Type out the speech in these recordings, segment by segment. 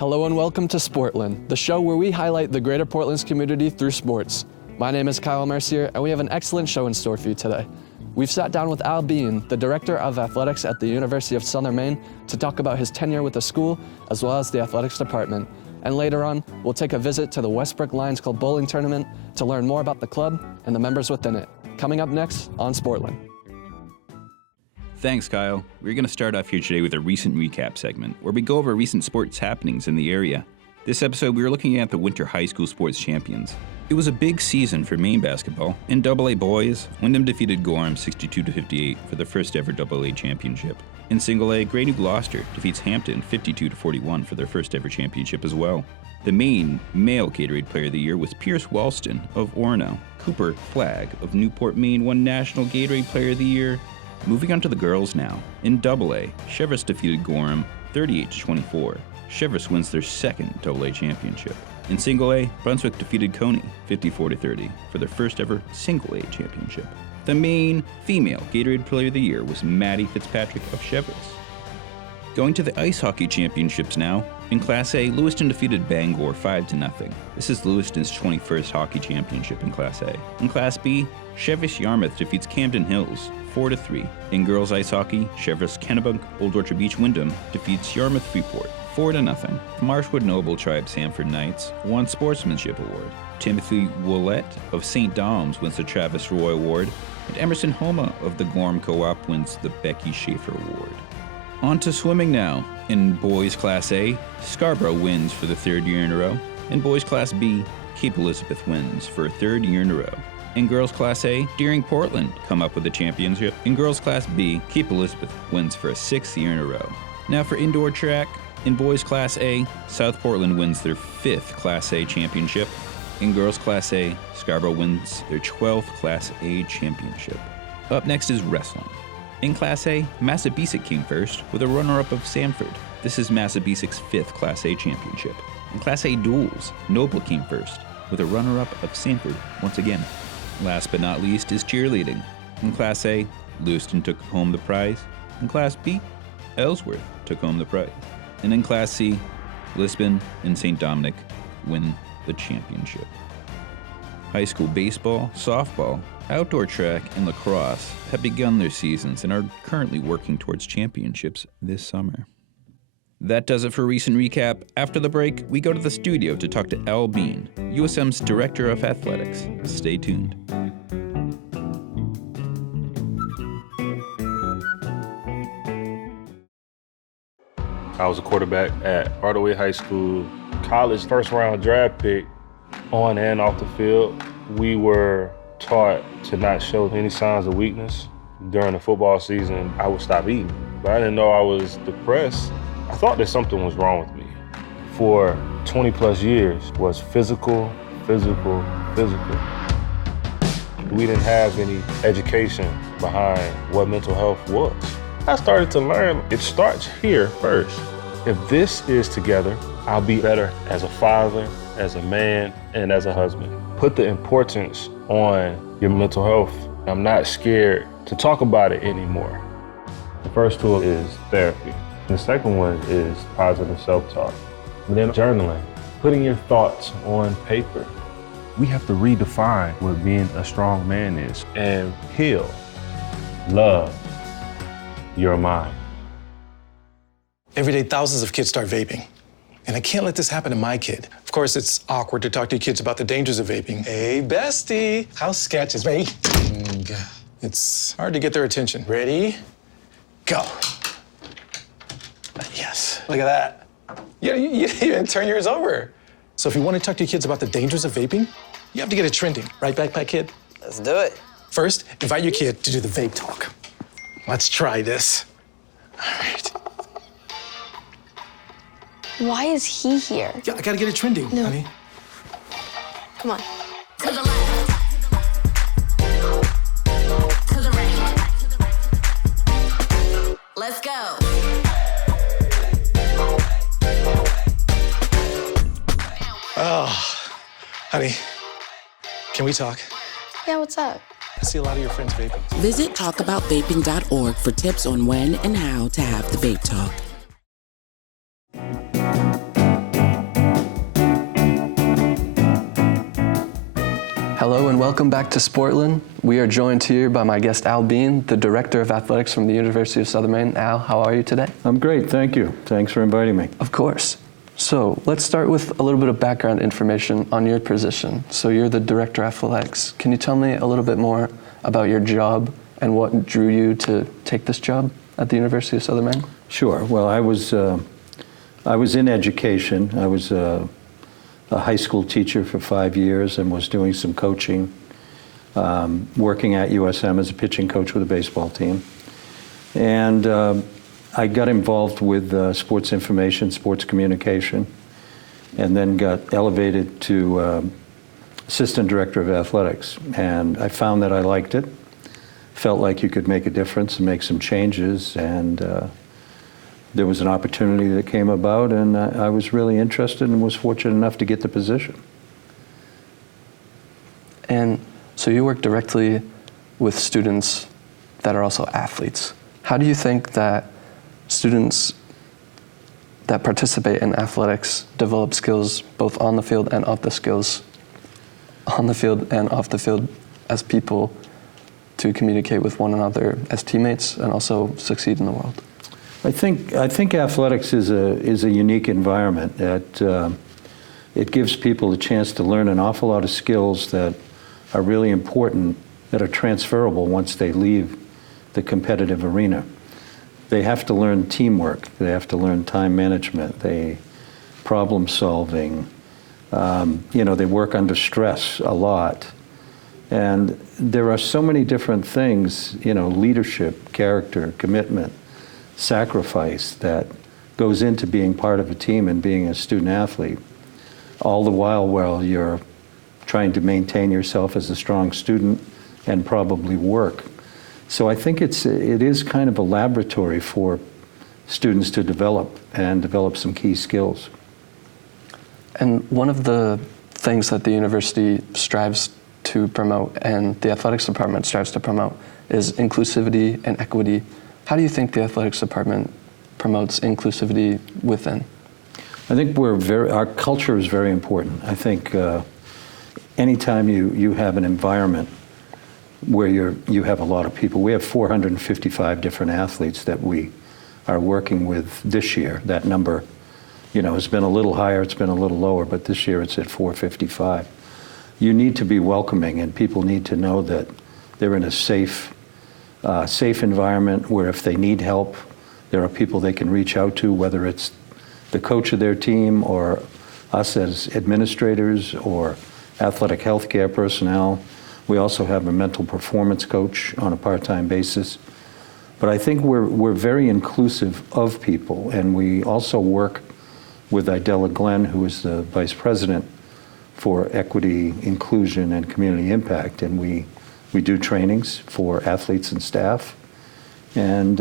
Hello and welcome to Sportland, the show where we highlight the greater Portland's community through sports. My name is Kyle Mercier, and we have an excellent show in store for you today. We've sat down with Al Bean, the Director of Athletics at the University of Southern Maine, to talk about his tenure with the school, as well as the athletics department. And later on, we'll take a visit to the Westbrook Lions Club bowling tournament to learn more about the club and the members within it. Coming up next on Sportland. Thanks, Kyle. We're going to start off here today with a recent recap segment, where we go over recent sports happenings in the area. This episode, we were looking at the Winter High School Sports Champions. It was a big season for Maine basketball. In AA boys, Windham defeated Gorham 62-58 for the first ever AA championship. In Single A, Grey New Gloucester defeats Hampton 52-41 for their first ever championship as well. The Maine male Gatorade Player of the Year was Pierce Walston of Orono. Cooper Flagg of Newport, Maine won National Gatorade Player of the Year. Moving on to the girls now. In AA, Cheverus defeated Gorham 38-24. Cheverus wins their second AA championship. In Single A, Brunswick defeated Coney 54-30 for their first ever Single A championship. The Maine female Gatorade Player of the Year was Maddie Fitzpatrick of Cheverus. Going to the ice hockey championships now. In Class A, Lewiston defeated Bangor 5-0. This is Lewiston's 21st hockey championship in Class A. In Class B, Cheverus Yarmouth defeats Camden Hills 4-3. In girls ice hockey, Cheverus Kennebunk Old Orchard Beach Windham defeats Yarmouth Freeport 4-0. Marshwood Noble Tribe Sanford Knights won Sportsmanship Award. Timothy Willett of St. Dom's wins the Travis Roy Award, and Emerson Homa of the Gorham Co-op wins the Becky Schaefer Award. On to swimming now. In boys Class A, Scarborough wins for the third year in a row. In boys Class B, Cape Elizabeth wins for a third year in a row. In girls Class A, Deering Portland come up with the championship. In girls Class B, Cape Elizabeth wins for a sixth year in a row. Now for indoor track. In boys Class A, South Portland wins their fifth Class A championship. In girls Class A, Scarborough wins their 12th Class A championship. Up next is wrestling. In Class A, Massabesic came first with a runner-up of Sanford. This is Massabesic's fifth Class A championship. In Class A duels, Noble came first with a runner-up of Sanford once again. Last but not least is cheerleading. In Class A, Lewiston took home the prize. In Class B, Ellsworth took home the prize. And in Class C, Lisbon and St. Dominic win the championship. High school baseball, softball, outdoor track, and lacrosse have begun their seasons and are currently working towards championships this summer. That does it for recent recap. After the break, we go to the studio to talk to Al Bean, USM's Director of Athletics. Stay tuned. I was a quarterback at Hardaway High School. College first round draft pick, on and off the field. We were taught to not show any signs of weakness. During the football season, I would stop eating. But I didn't know I was depressed. I thought that something was wrong with me. For 20 plus years was physical. We didn't have any education behind what mental health was. I started to learn it starts here first. If this is together, I'll be better as a father, as a man, and as a husband. Put the importance on your mental health. I'm not scared to talk about it anymore. The first tool is therapy. The second one is positive self-talk. And then journaling, putting your thoughts on paper. We have to redefine what being a strong man is and heal, love your mind. Every day, thousands of kids start vaping. And I can't let this happen to my kid. Of course, it's awkward to talk to your kids about the dangers of vaping. Hey, bestie, how sketch is ready? It's hard to get their attention. Ready? Go. Yes, look at that. You didn't turn yours over. So if you want to talk to your kids about the dangers of vaping, you have to get it trending. Right, Backpack Kid? Let's do it. First, invite your kid to do the vape talk. Let's try this. All right. Why is he here? Yeah, I gotta get it trending, honey. Come on. To the left. To the right. Let's go. Oh, honey, can we talk? Yeah, what's up? I see a lot of your friends vaping. Visit talkaboutvaping.org for tips on when and how to have the vape talk. Hello and welcome back to Sportland. We are joined here by my guest Al Bean, the Director of Athletics from the University of Southern Maine. Al, how are you today? I'm great, thank you. Thanks for inviting me. Of course. So let's start with a little bit of background information on your position. So you're the Director of Athletics. Can you tell me a little bit more about your job and what drew you to take this job at the University of Southern Maine? Sure. Well, I was in education. I was a high school teacher for 5 years and was doing some coaching, working at USM as a pitching coach with a baseball team. And I got involved with sports information, sports communication, and then got elevated to Assistant Director of Athletics. And I found that I liked it, felt like you could make a difference and make some changes, and there was an opportunity that came about, and I was really interested and was fortunate enough to get the position. And so you work directly with students that are also athletes. How do you think that students that participate in athletics develop skills both on the field and off the field as people to communicate with one another as teammates and also succeed in the world? I think athletics is a unique environment that it gives people a chance to learn an awful lot of skills that are really important, that are transferable once they leave the competitive arena. They have to learn teamwork. They have to learn time management. Problem solving. They work under stress a lot, and there are so many different things. Leadership, character, commitment, sacrifice that goes into being part of a team and being a student athlete, all the while you're trying to maintain yourself as a strong student and probably work. So I think it is kind of a laboratory for students to develop some key skills. And one of the things that the university strives to promote and the athletics department strives to promote is inclusivity and equity. How do you think the athletics department promotes inclusivity within? I think our culture is very important. I think anytime you have an environment where you have a lot of people, we have 455 different athletes that we are working with this year. That number, has been a little higher, it's been a little lower, but this year it's at 455. You need to be welcoming, and people need to know that they're in a safe environment where if they need help, there are people they can reach out to, whether it's the coach of their team or us as administrators or athletic healthcare personnel. We also have a mental performance coach on a part-time basis. But I think we're very inclusive of people, and we also work with Idella Glenn, who is the vice president for equity, inclusion, and community impact, and we do trainings for athletes and staff. And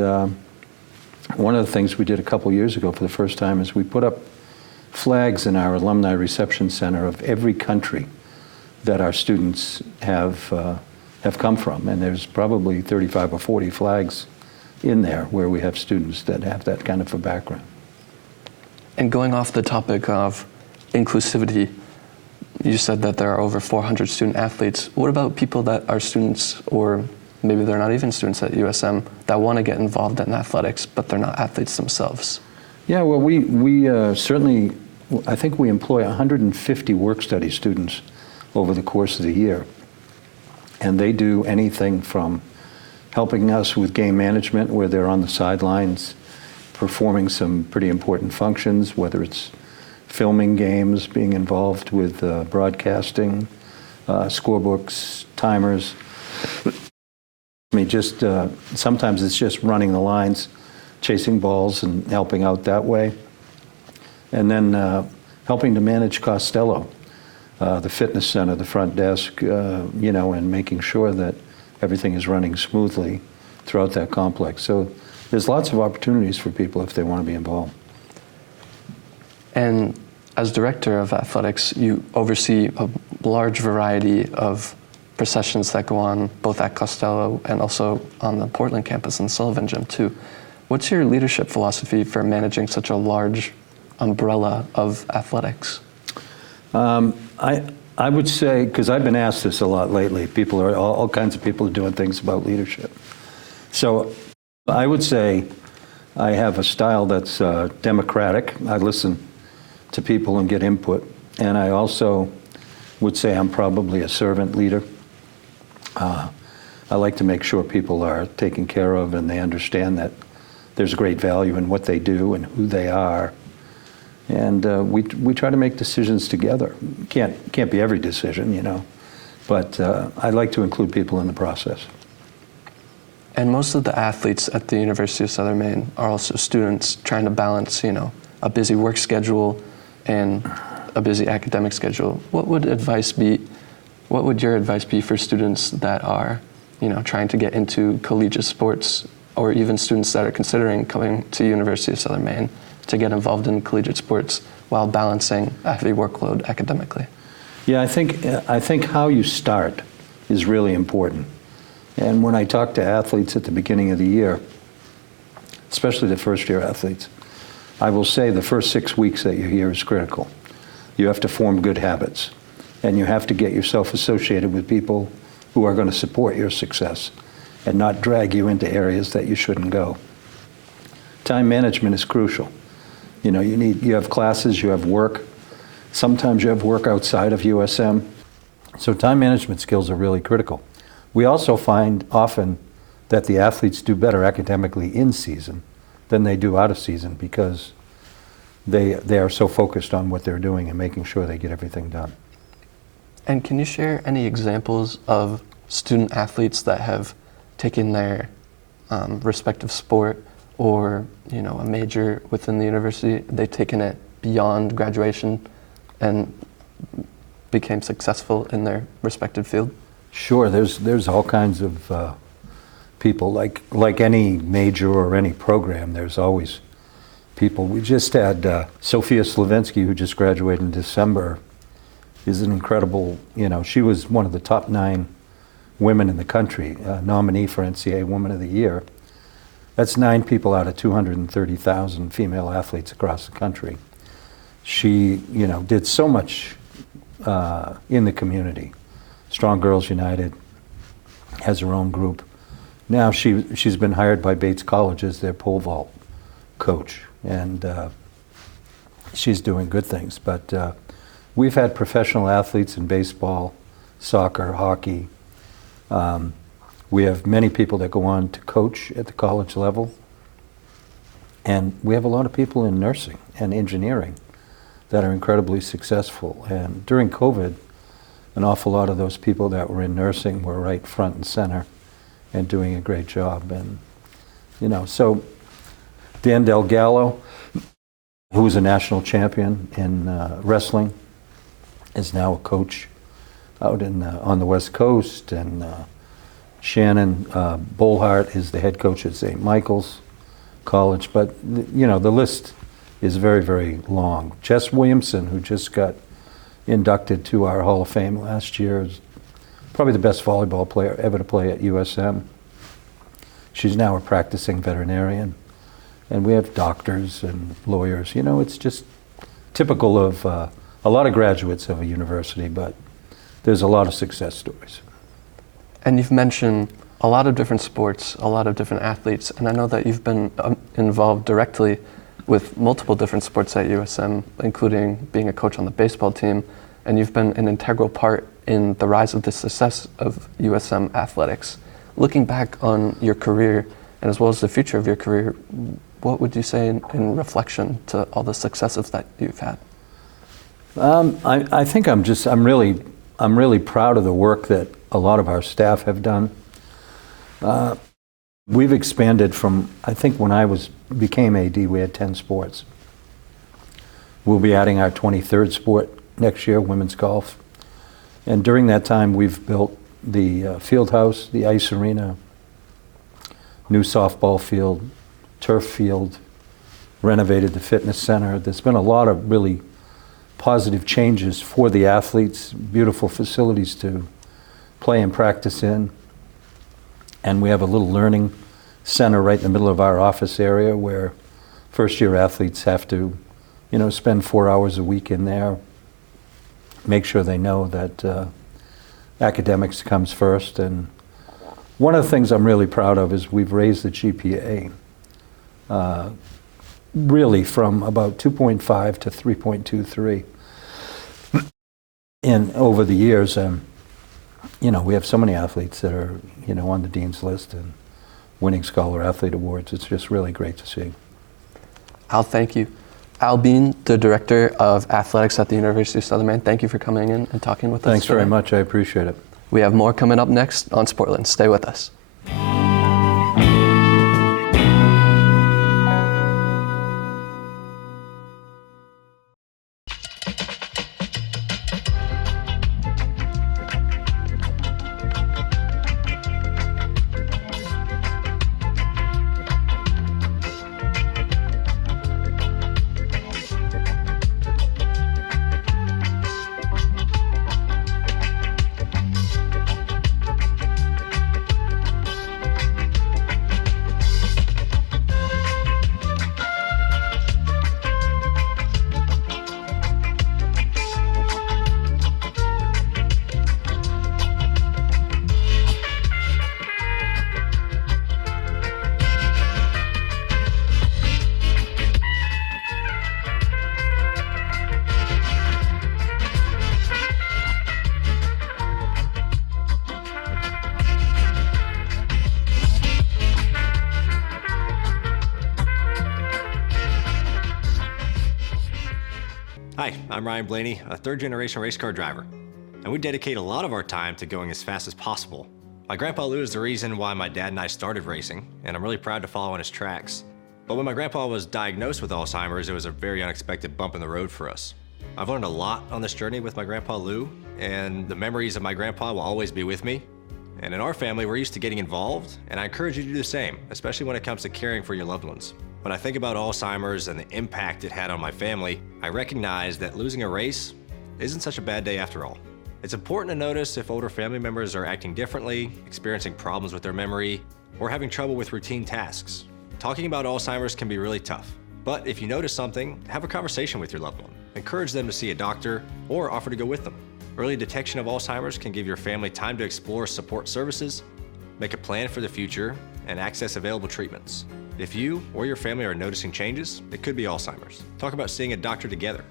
one of the things we did a couple years ago for the first time is we put up flags in our alumni reception center of every country that our students have come from. And there's probably 35 or 40 flags in there where we have students that have that kind of a background. And going off the topic of inclusivity, you said that there are over 400 student athletes. What about people that are students, or maybe they're not even students at USM, that want to get involved in athletics, but they're not athletes themselves? Yeah, well, we certainly, I think we employ 150 work study students over the course of the year. And they do anything from helping us with game management, where they're on the sidelines, performing some pretty important functions, whether it's filming games, being involved with broadcasting, scorebooks, timers. Sometimes it's just running the lines, chasing balls and helping out that way. And then helping to manage Costello, the fitness center, the front desk, and making sure that everything is running smoothly throughout that complex. So there's lots of opportunities for people if they want to be involved. And as director of athletics, you oversee a large variety of processions that go on both at Costello and also on the Portland campus and Sullivan Gym too. What's your leadership philosophy for managing such a large umbrella of athletics? I would say, because I've been asked this a lot lately, people are, all kinds of people are doing things about leadership. So I would say I have a style that's democratic. I listen to people and get input. And I also would say I'm probably a servant leader. I like to make sure people are taken care of and they understand that there's great value in what they do and who they are. And we try to make decisions together. Can't be every decision, you know, but I like to include people in the process. And most of the athletes at the University of Southern Maine are also students trying to balance, you know, a busy work schedule and a busy academic schedule. What would your advice be for students that are, you know, trying to get into collegiate sports, or even students that are considering coming to University of Southern Maine to get involved in collegiate sports while balancing a heavy workload academically? Yeah, I think how you start is really important. And when I talk to athletes at the beginning of the year, especially the first-year athletes, I will say the first 6 weeks that you're here is critical. You have to form good habits, and you have to get yourself associated with people who are going to support your success and not drag you into areas that you shouldn't go. Time management is crucial. You know, you have classes, you have work. Sometimes you have work outside of USM. So time management skills are really critical. We also find often that the athletes do better academically in season than they do out of season because they are so focused on what they're doing and making sure they get everything done. And can you share any examples of student athletes that have taken their respective sport or, you know, a major within the university, they've taken it beyond graduation and became successful in their respective field? Sure, there's all kinds of people, like any major or any program, there's always people. We just had Sophia Slavinsky, who just graduated in December, is an incredible, you know, she was one of the top 9 women in the country, nominee for NCAA Woman of the Year. That's 9 people out of 230,000 female athletes across the country. She, you know, did so much in the community. Strong Girls United has her own group. Now she's been hired by Bates College as their pole vault coach, and she's doing good things. But we've had professional athletes in baseball, soccer, hockey. We have many people that go on to coach at the college level. And we have a lot of people in nursing and engineering that are incredibly successful. And during COVID, an awful lot of those people that were in nursing were right front and center and doing a great job. And, you know, so Dan Delgallo, who was a national champion in wrestling, is now a coach out on the West Coast. And Shannon Bolhart is the head coach at St. Michael's College. But, you know, the list is very, very long. Jess Williamson, who just got inducted to our Hall of Fame last year, is probably the best volleyball player ever to play at USM. She's now a practicing veterinarian. And we have doctors and lawyers. You know, it's just typical of a lot of graduates of a university, but there's a lot of success stories. And you've mentioned a lot of different sports, a lot of different athletes, and I know that you've been involved directly with multiple different sports at USM, including being a coach on the baseball team, and you've been an integral part in the rise of the success of USM athletics. Looking back on your career, and as well as the future of your career, what would you say in reflection to all the successes that you've had? I think I'm really proud of the work that a lot of our staff have done. We've expanded from, I think when I became AD, we had 10 sports. We'll be adding our 23rd sport next year, women's golf. And during that time, we've built the field house, the ice arena, new softball field, turf field, renovated the fitness center. There's been a lot of really positive changes for the athletes, beautiful facilities to play and practice in. And we have a little learning center right in the middle of our office area where first-year athletes have to, you know, spend 4 hours a week in there make sure they know that academics comes first. And one of the things I'm really proud of is we've raised the GPA really from about 2.5 to 3.23 over the years. You know, we have so many athletes that are, you know, on the dean's list and winning Scholar Athlete Awards. It's just really great to see. Al, thank you. Al Bean, the Director of Athletics at the University of Southern Maine, thank you for coming in and talking with us Thanks very today. much. I appreciate it. We have more coming up next on Sportland. Stay with us. Hi, I'm Ryan Blaney, a third-generation race car driver, and we dedicate a lot of our time to going as fast as possible. My grandpa Lou is the reason why my dad and I started racing, and I'm really proud to follow in his tracks. But when my grandpa was diagnosed with Alzheimer's, it was a very unexpected bump in the road for us. I've learned a lot on this journey with my grandpa Lou, and the memories of my grandpa will always be with me. And in our family, we're used to getting involved, and I encourage you to do the same, especially when it comes to caring for your loved ones. When I think about Alzheimer's and the impact it had on my family, I recognize that losing a race isn't such a bad day after all. It's important to notice if older family members are acting differently, experiencing problems with their memory, or having trouble with routine tasks. Talking about Alzheimer's can be really tough, but if you notice something, have a conversation with your loved one. Encourage them to see a doctor or offer to go with them. Early detection of Alzheimer's can give your family time to explore support services, make a plan for the future, and access available treatments. If you or your family are noticing changes, it could be Alzheimer's. Talk about seeing a doctor together.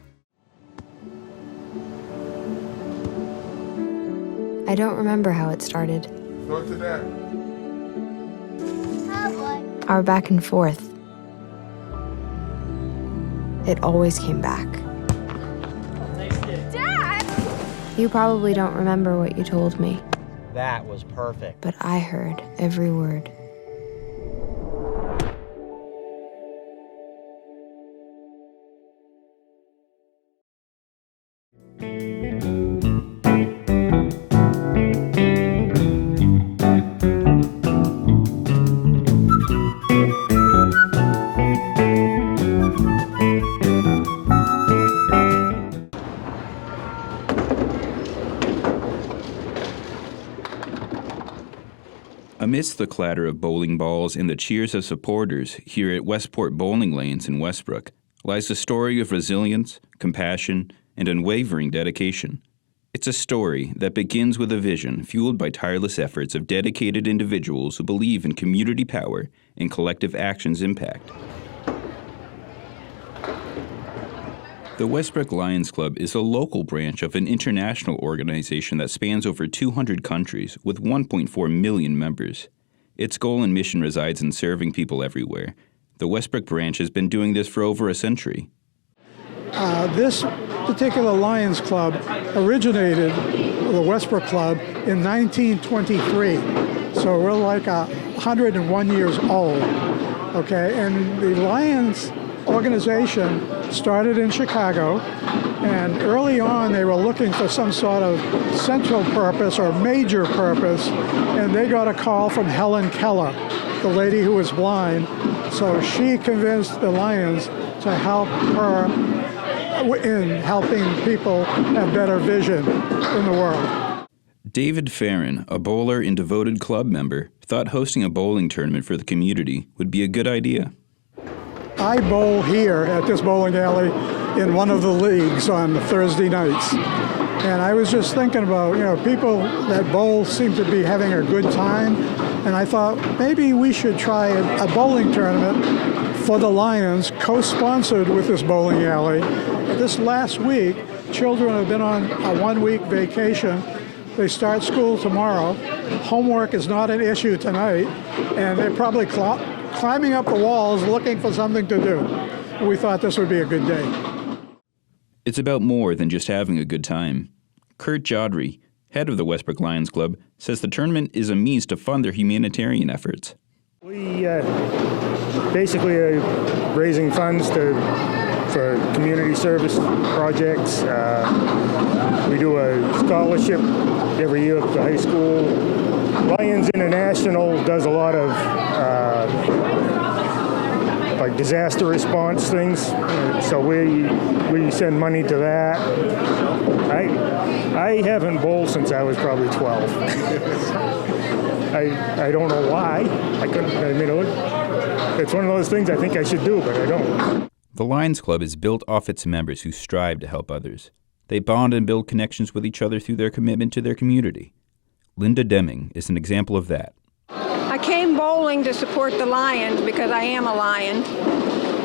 I don't remember how it started. Go to that. Our back and forth. It always came back. Dad! You probably don't remember what you told me, That was perfect. but I heard every word. Amidst the clatter of bowling balls and the cheers of supporters here at Westport Bowling Lanes in Westbrook lies a story of resilience, compassion, and unwavering dedication. It's a story that begins with a vision fueled by tireless efforts of dedicated individuals who believe in community power and collective action's impact. The Westbrook Lions Club is a local branch of an international organization that spans over 200 countries with 1.4 million members. Its goal and mission resides in serving people everywhere. The Westbrook branch has been doing this for over a century. This particular Lions Club originated, the Westbrook Club, in 1923. So we're like 101 years old, okay? And the Lions organization started in Chicago, and early on they were looking for some sort of central purpose or major purpose, and they got a call from Helen Keller, the lady who was blind. So she convinced the Lions to help her in helping people have better vision in the world. David Farron, a bowler and devoted club member, thought hosting a bowling tournament for the community would be a good idea. I bowl here at this bowling alley in one of the leagues on Thursday nights. And I was just thinking about, people that bowl seem to be having a good time. And I thought maybe we should try a bowling tournament for the Lions, co-sponsored with this bowling alley. This last week, children have been on a one-week vacation. They start school tomorrow. Homework is not an issue tonight, and they're probably climbing up the walls looking for something to do. And we thought this would be a good day. It's about more than just having a good time. Kurt Jodry, head of the Westbrook Lions Club, says the tournament is a means to fund their humanitarian efforts. We basically are raising funds for community service projects. We do a scholarship every year at the high school. Lions International does a lot of like disaster response things, so we send money to that. I haven't bowled since I was probably 12. I don't know why. It's one of those things I think I should do, but I don't. The Lions Club is built off its members who strive to help others. They bond and build connections with each other through their commitment to their community. Linda Deming is an example of that. I came bowling to support the Lions because I am a Lion,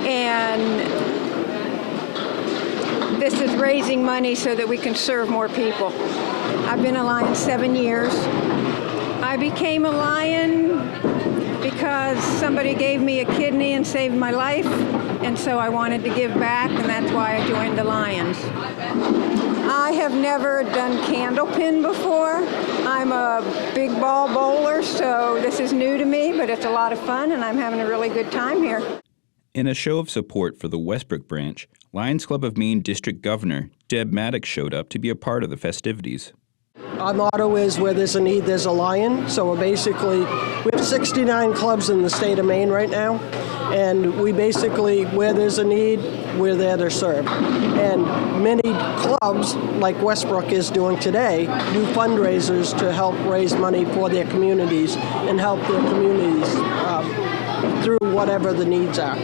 and this is raising money so that we can serve more people. I've been a Lion 7 years. I became a Lion because somebody gave me a kidney and saved my life, and so I wanted to give back, and that's why I joined the Lions. I have never done candlepin before. I'm a big ball bowler, so this is new to me, but it's a lot of fun, and I'm having a really good time here. In a show of support for the Westbrook branch, Lions Club of Maine District Governor Deb Maddox showed up to be a part of the festivities. Our motto is, where there's a need, there's a lion. So we have 69 clubs in the state of Maine right now. And we basically, where there's a need, we're there to serve. And many clubs, like Westbrook is doing today, do fundraisers to help raise money for their communities and help their communities through whatever the needs are.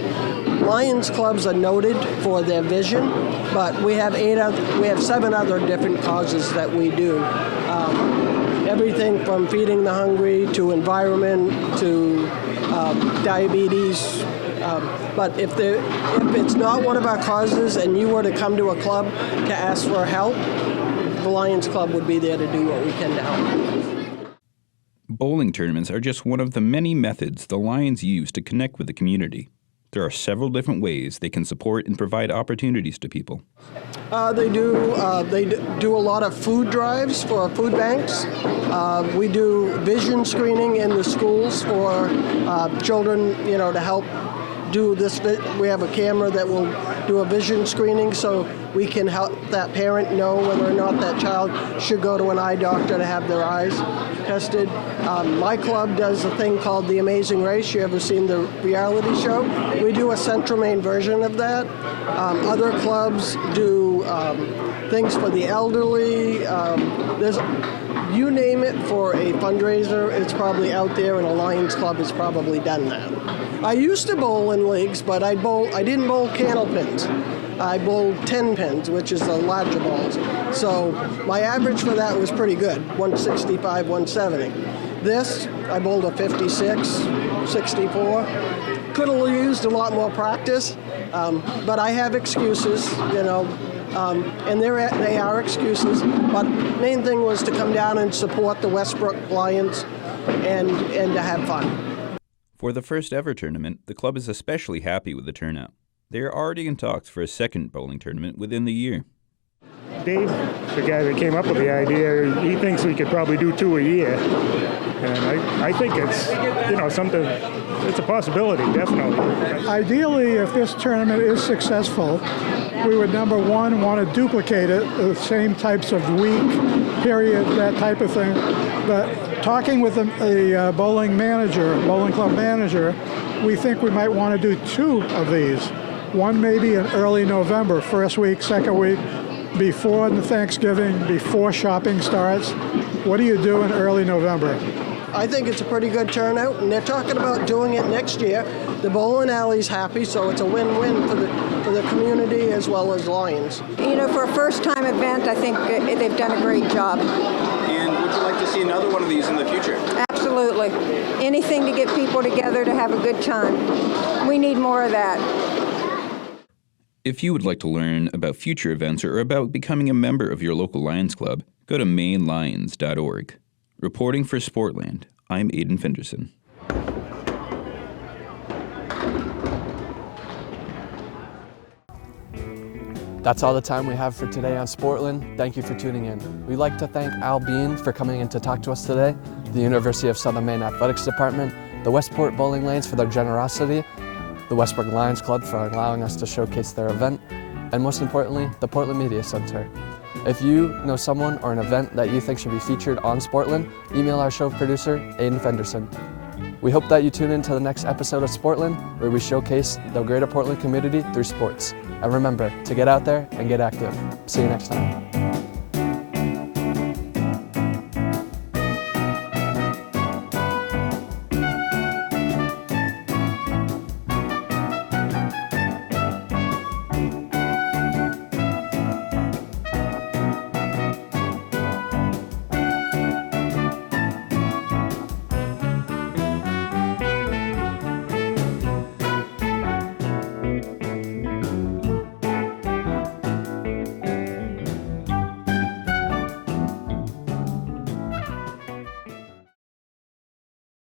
Lions clubs are noted for their vision, but we have 7 other different causes that we do. Everything from feeding the hungry to environment to diabetes. But if it's not one of our causes and you were to come to a club to ask for help, the Lions Club would be there to do what we can to help. Bowling tournaments are just one of the many methods the Lions use to connect with the community. There are several different ways they can support and provide opportunities to people. They do a lot of food drives for food banks. We do vision screening in the schools for children, to help do this. We have a camera that will do a vision screening so we can help that parent know whether or not that child should go to an eye doctor to have their eyes tested. My club does a thing called The Amazing Race. You ever seen the reality show? We do a Central Maine version of that. Other clubs do things for the elderly. You name it for a fundraiser, it's probably out there, and a Lions Club has probably done that. I used to bowl in leagues, but I didn't bowl candlepins. I bowled 10 pins, which is the larger balls. So my average for that was pretty good, 165, 170. This, I bowled a 56, 64. Could have used a lot more practice, but I have excuses, and they are excuses. But main thing was to come down and support the Westbrook Lions and to have fun. For the first ever tournament, the club is especially happy with the turnout. They are already in talks for a second bowling tournament within the year. Dave, the guy that came up with the idea, he thinks we could probably do 2 a year. And I think it's, something, it's a possibility, definitely. Ideally, if this tournament is successful, we would, number one, want to duplicate it, the same types of week, period, that type of thing. But talking with the bowling club manager, we think we might want to do 2 of these. One maybe in early November, first week, second week, before the Thanksgiving, before shopping starts. What do you do in early November? I think it's a pretty good turnout, and they're talking about doing it next year. The bowling alley's happy, so it's a win-win for the the community as well as Lions. You know, for a first-time event, I think they've done a great job. And would you like to see another one of these in the future? Absolutely. Anything to get people together to have a good time. We need more of that. If you would like to learn about future events or about becoming a member of your local Lions Club, go to mainlions.org. Reporting for Sportland, I'm Aidan Fenderson. That's all the time we have for today on Sportland. Thank you for tuning in. We'd like to thank Al Bean for coming in to talk to us today, the University of Southern Maine Athletics Department, the Westport Bowling Lanes for their generosity, the Westbrook Lions Club for allowing us to showcase their event, and most importantly, the Portland Media Center. If you know someone or an event that you think should be featured on Sportland, email our show producer, Aidan Fenderson. We hope that you tune in to the next episode of Sportland, where we showcase the greater Portland community through sports. And remember to get out there and get active. See you next time.